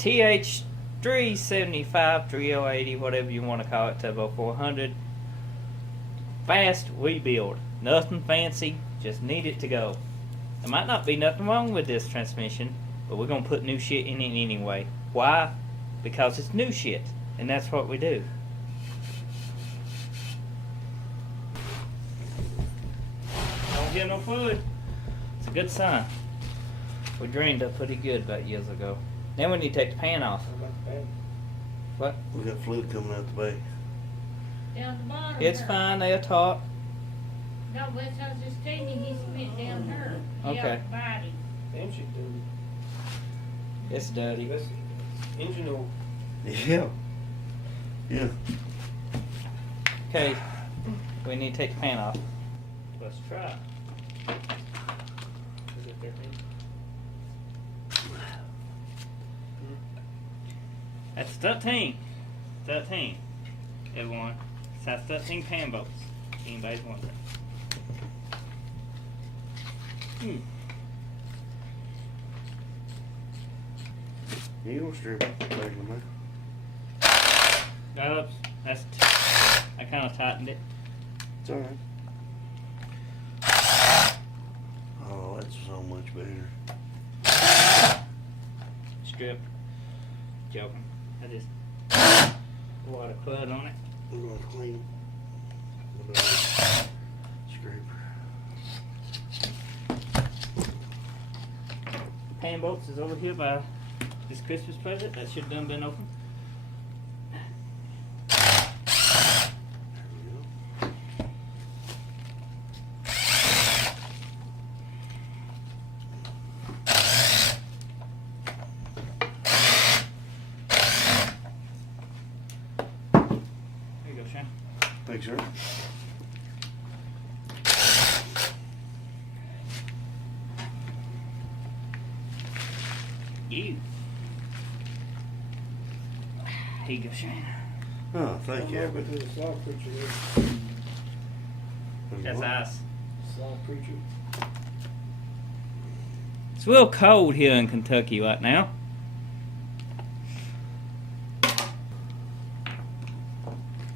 th375, th3l80, whatever you want to call it, th400. Fast rebuild. Nothing fancy, just need it to go. There might not be nothing wrong with this transmission, but we're going to put new shit in it anyway. Why? Because it's new shit, and that's what we do. Don't get no fluid. It's a good sign. We drained up pretty good about years ago. Then we need to take the pan off. What? We got fluid coming out the bay. Down the bottom. It's her. fine, they'll talk. No, but I was just telling you, he went down her. Okay. Body. Damn, she do. It's dirty. That's engine oil. Yeah. Yeah. Okay, we need to take the pan off. Let's try. Is it 13? That's 13. 13. Everyone. That's 13 pan bolts. Anybody's wondering. You don't strip it back in there. Oops. That's I kind of tightened it. It's alright. Oh, that's so much better. Strip. Joking. I just a lot of crud on it. We're going to clean the scraper. The pan bolts is over here by this Christmas present. That should have done been open. There we go. There you go, Shane. Thanks, sir. You. Here you go, Shane. Oh, thank I'm you. over to the slaw preacher. That's ice. Slaw preacher. It's real cold here in Kentucky right now.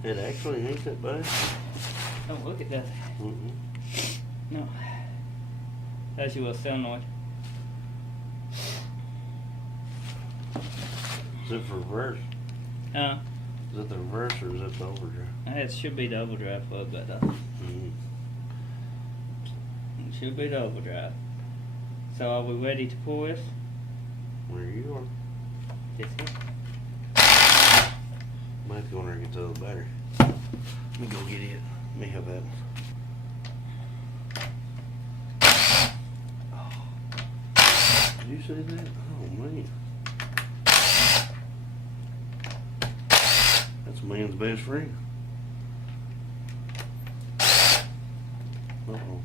It actually ain't that bad. Don't look at that. Mm-mm. No. As you will solenoid. Is it for reverse? Is it the reverse or is it the overdrive? It should be the overdrive plug, but Mm-hmm. it should be the overdrive. So are we ready to pull this? Where you are. This here? Might have to go in there and get the other battery. Let me go get it. Let me have that one. Did you say that? Oh man. That's a man's best friend. Uh-oh.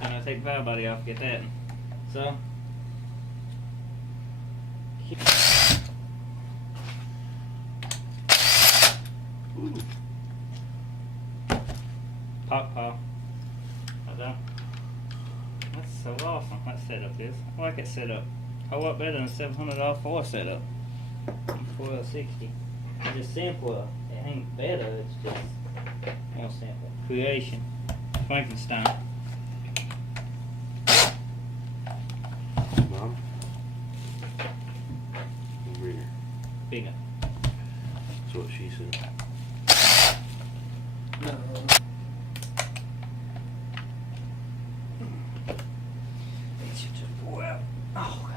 I'm gonna take the valve body off, get that. So. Ooh. Pop pop. Like that. That's so awesome. That setup is. I like it set up. A lot better than $700 for setup. 1260. It's just simpler. It ain't better. It's just more simple. Creation. Frankenstein. Mom. Over here. Bigger. That's what she said. It should just pull out. Oh.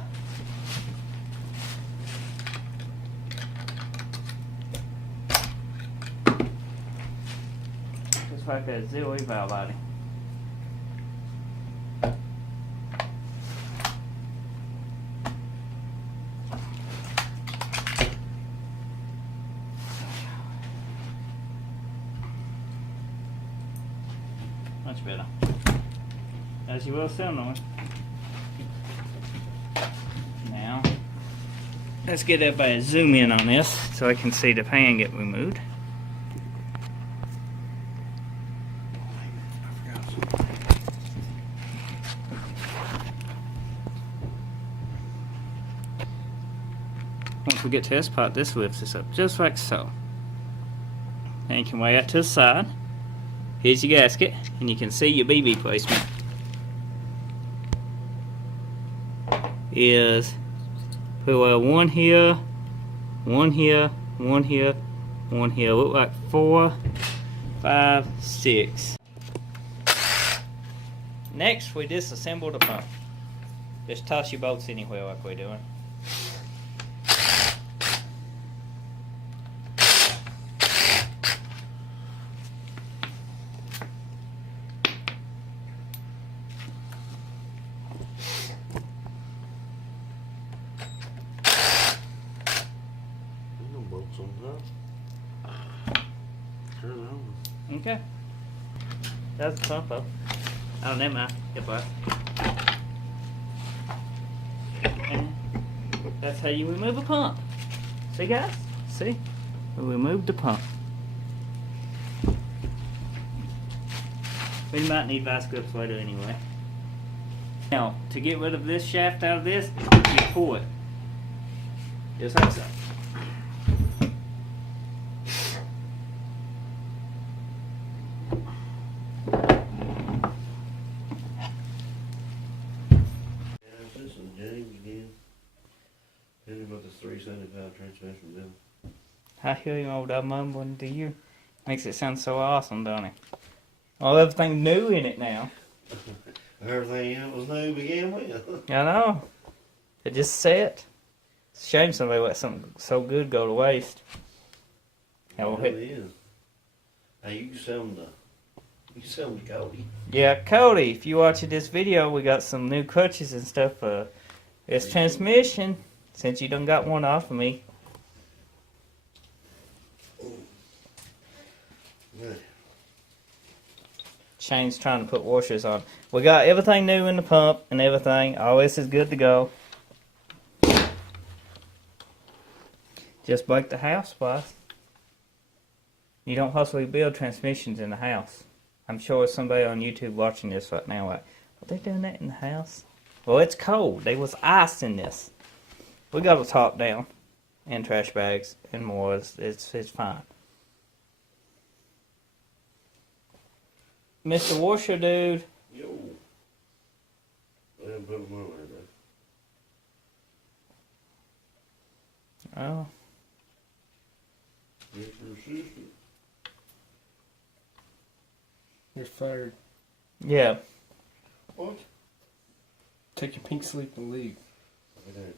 Just like a zero valve body. Much better. As you will solenoid. Now, let's get everybody to zoom in on this so I can see the pan get removed. I forgot something. Once we get to this part, this lifts us up just like so. And you can weigh out to the side. Here's your gasket, and you can see your BB placement is put one here, one here, one here, one here. Look like 4, 5, 6. Next, we disassemble the pump. Just toss your bolts anywhere like we're doing. There's no bolts on that. Turn it on. Okay. That's the pump up. Oh, never mind. Goodbye. And that's how you remove a pump. See, guys? See? We removed the pump. We might need vice grips later anyway. Now, to get rid of this shaft out of this, you pull it. Just like so. This is James again. Tell me about this th375 transmission bill. I hear you old mumbling to you. Makes it sound so awesome, don't it? Well, everything new in it now. Everything else was new to begin with. I know. It just set. It's a shame somebody let something so good go to waste. It really is. Hey, you sell them to Cody. Yeah, Cody, if you're watching this video, we got some new clutches and stuff for this transmission, since you done got one off of me. Good. Shane's trying to put washers on. We got everything new in the pump and everything. All this is good to go. Just like the house, boss. You don't possibly build transmissions in the house. I'm sure somebody on YouTube watching this right now like, are they doing that in the house? Well, it's cold. There was ice in this. We got a top down and trash bags and more. It's fine. Mr. Washer dude. Yo. I didn't put them on there, Oh. though. It's your sister. You're fired. Yeah. What? Take your pink slip and leave. I did.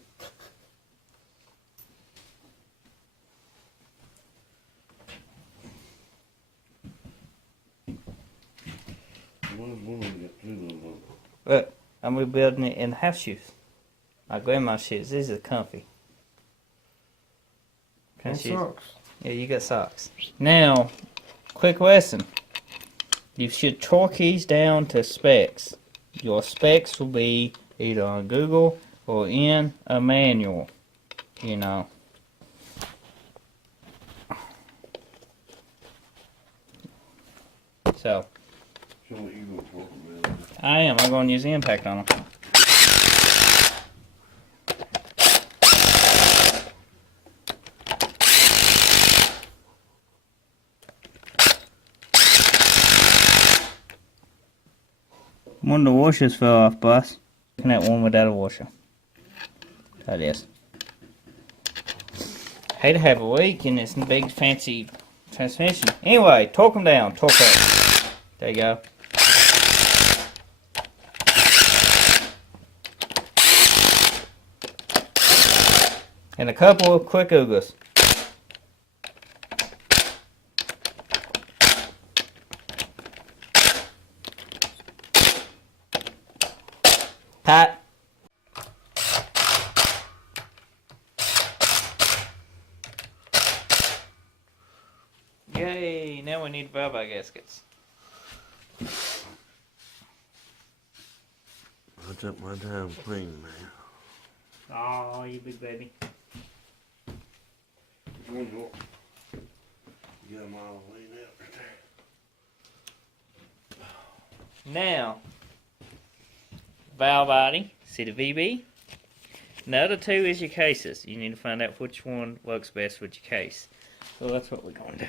When's one of them got 2 of them on? Look, I'm rebuilding it in house shoes. My grandma's shoes. These are comfy. And Shoes. socks. Yeah, you got socks. Now, quick lesson. You should torque these down to specs. Your specs will be either on Google or in a manual. You know. So, Show what you gonna talk about. I am. I'm going to use the impact on them. One of the washers fell off, boss. Looking at one without a washer. That is. Hate to have a leak in this big fancy transmission. Anyway, torque them down. Torque up. There you go. And a couple of quick oogles. Tight. Yay, now we need valve gaskets. I took my time cleaning, man. Oh, you big baby. One more. You got them all laid out right there. Now, valve body, see the VB? The other two is your cases. You need to find out which one works best with your case. So that's what we're going to do.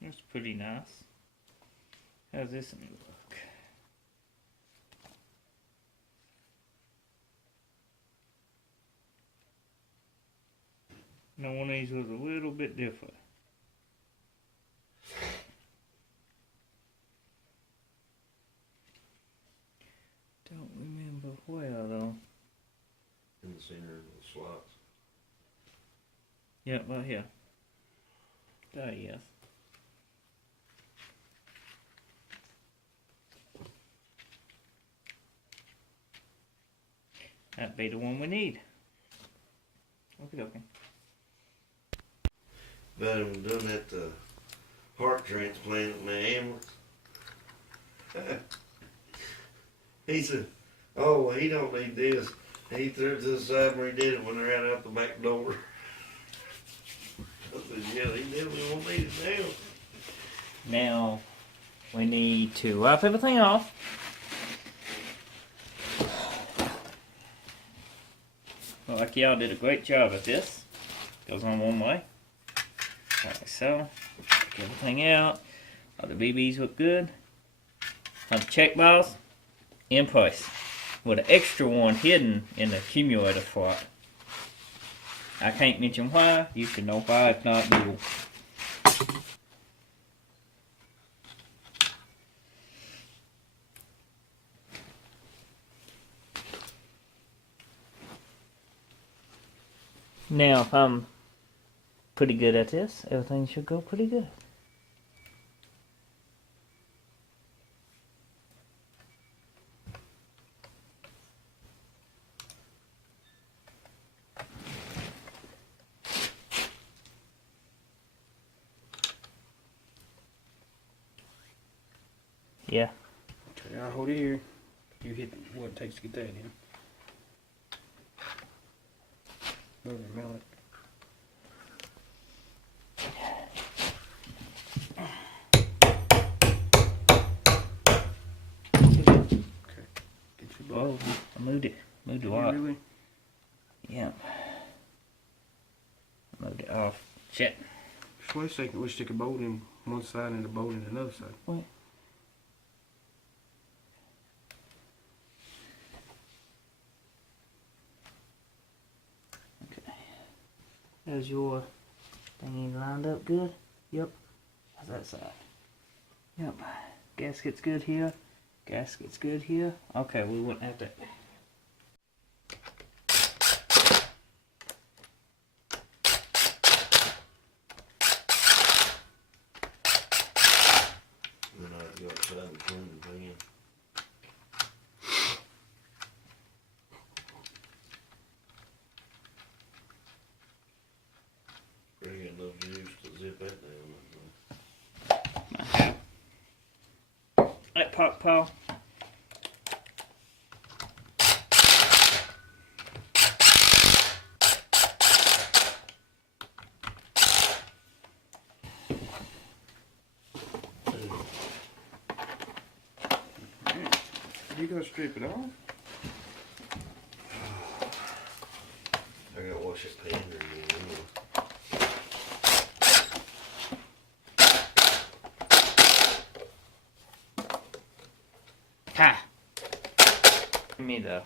That's pretty nice. How's this one look? Now one of these was a little bit different. Don't remember where though. In the center of the slots. Yep, right here. There, yes. That'd be the one we need. Okay, okay. But I'm doing that heart transplant at my ambulance. He said, "Oh, well, he don't need this." He threw it to the side where he did it when they ran out the back door. I said, "Yeah, he definitely won't need it now." Now, we need to wipe everything off. Well, like y'all did a great job at this. Goes on one way. Like so. Get everything out. All the BBs look good. All the check balls in place. With an extra one hidden in the accumulator slot. I can't mention why. You should know why, if not you. Now, if I'm pretty good at this, everything should go pretty good. Yeah. Okay, I'll hold it here. You hit what it takes to get that in. Move your mallet. Okay. Get your bolt. Whoa, I moved it. Moved it Did you off. really? Yeah. Moved it off. Shit. Just wait a second. We'll stick a bolt in one side and a bolt in another side. What? Okay. There's your thingy lined up good. Yep. How's that side? Yep. Gasket's good here. Gasket's good here. Okay, we wouldn't have to. Then I go outside and clean the pan. Bring in enough juice to zip that down. That pop paw. You gonna strip it off? I gotta wash that pan there again. Ha! Give me the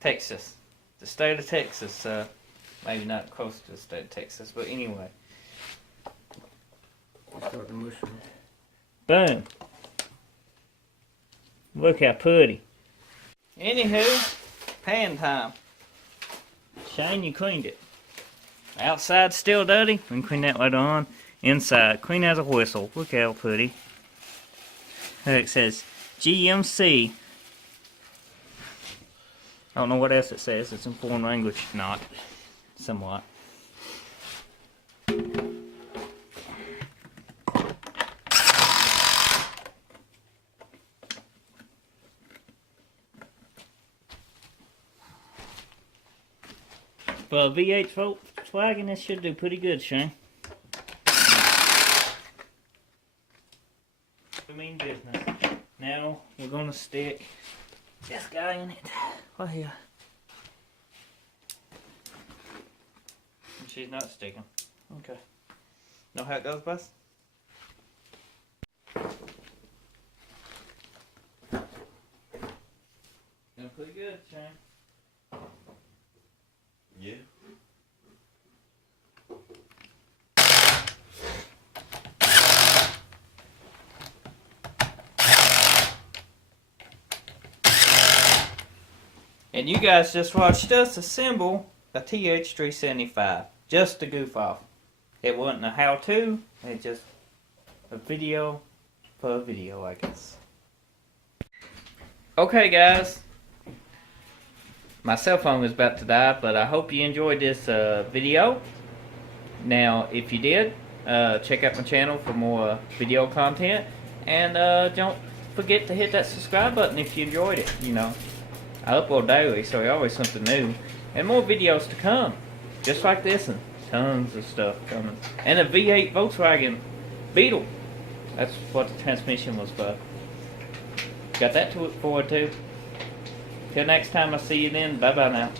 Texas. The state of Texas, maybe not close to the state of Texas, but anyway. Start the mushroom. Boom. Look how pretty. Anywho, pan time. Shane, you cleaned it. Outside's still dirty. We can clean that later on. Inside, clean as a whistle. Look how pretty. It says GMC. I don't know what else it says. It's in foreign language. Not. Somewhat. For a V8 Volkswagen, this should do pretty good, Shane. I mean business. Now we're gonna stick this guy in it. Right here. And she's not sticking. Okay. Know how it goes, boss? Doing pretty good, Shane. Yeah. And you guys just watched us assemble a th375, just to goof off. It wasn't a how-to, it's just a video for a video, I guess. Okay guys, my cell phone is about to die, but I hope you enjoyed this video. Now, if you did, check out my channel for more video content, and don't forget to hit that subscribe button if you enjoyed it. You know, I upload daily, so there's always something new, and more videos to come, just like this, and tons of stuff coming. And a V8 Volkswagen Beetle. That's what the transmission was for. Got that to look forward to. Till next time I see you then, bye bye now.